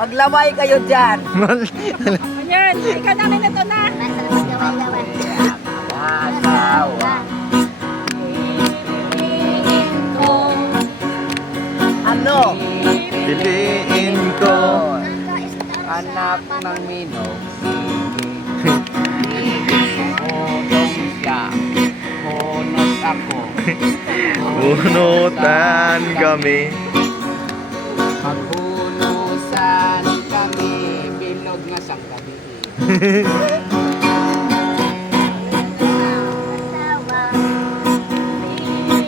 Maglaway kayo dyan. Ayan, ikaw namin ito na. Gaway-gaway. Asawa. Ano? Piliin ko. Anak ng Minog. Hodong siya. Honos ako. Bunutan kami. Maghunusan kami. Bilog nga sang gabi.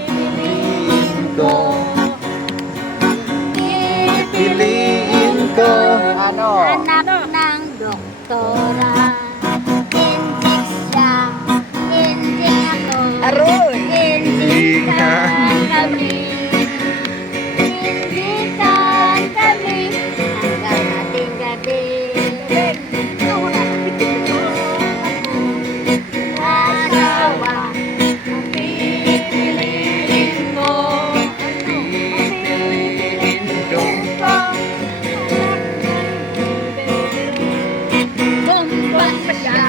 Piliin ko. Piliin ko. Ano? Anak ng doktora. Hindi siya. Hindi ako. Aroy! Hindi ka kami. Hindi ka kami. Hanggang ating gabi. Asawa. Pipiliin ko. Pipiliin ko. Bomba siya.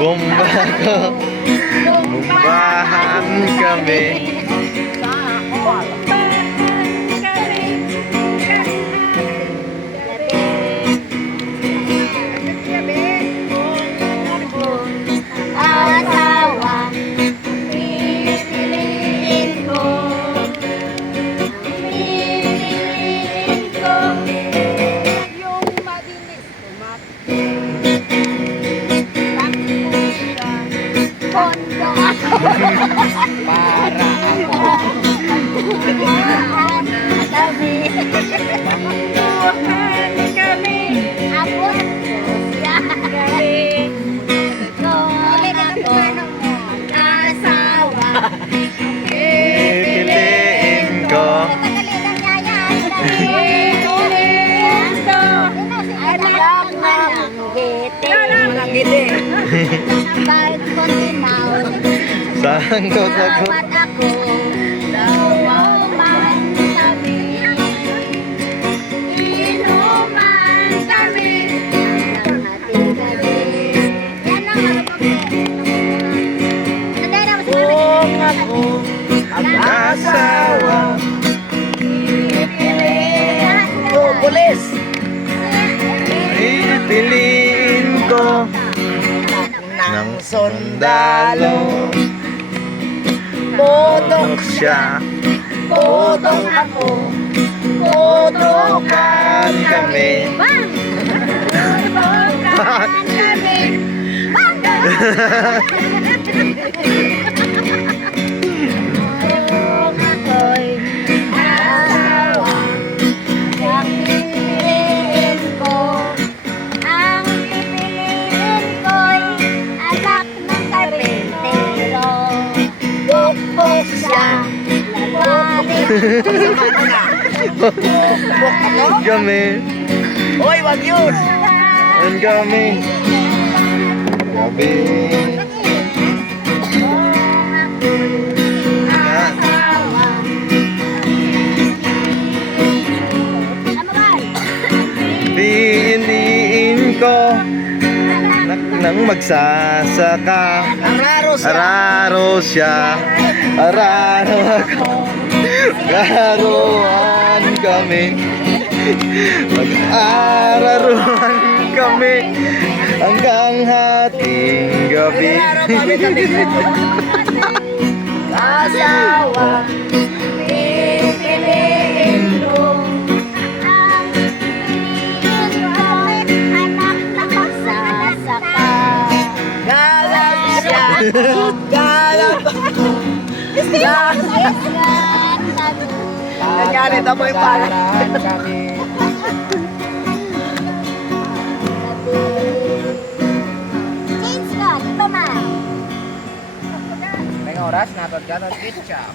Bomba ko. Bombahan kami. Asawa, pipiliin ko. Pipiliin ko. Yung madinis, Pondo ako. Para ako. Kami. tuhan kami. Abot ko siya. Ko ako. Asawa. Piliin ko. Anak ng gete. Ang gidi. Bakit ko tinaw? Sangkot ako. Dapat ako. Inuman kami. Inuman kami. Hanggang ating gabi. Yan lang ang Kung ako ang asawa. Oh, pulis! Piliin ko. Ng sundalo. Botok siya. Siya. Botok ako. Botokan kami. Bang! Botokan kami. Bang! Kung ako'y asawa, pipiliin ko. Ang pipiliin ko'y anak ng karpintero. Bukbok siya, lagwanin. Bukbok ano? Kami. Hoy, wag yun! Ang kami. Gabi. Piliin ko. Nang magsasaka. Araro siya! Araro siya. Araro ako. Araruan kami. Mag-araruan kami hanggang hating gabi. Araro kami kami. Asawa. Pipiliin ko. Ang pipiliin ko'y anak na magsasaka. Galap siya. Galap ako. Nangyari na mo yung pala. Change ka, di ba ma? May oras, napagkano, ketchup.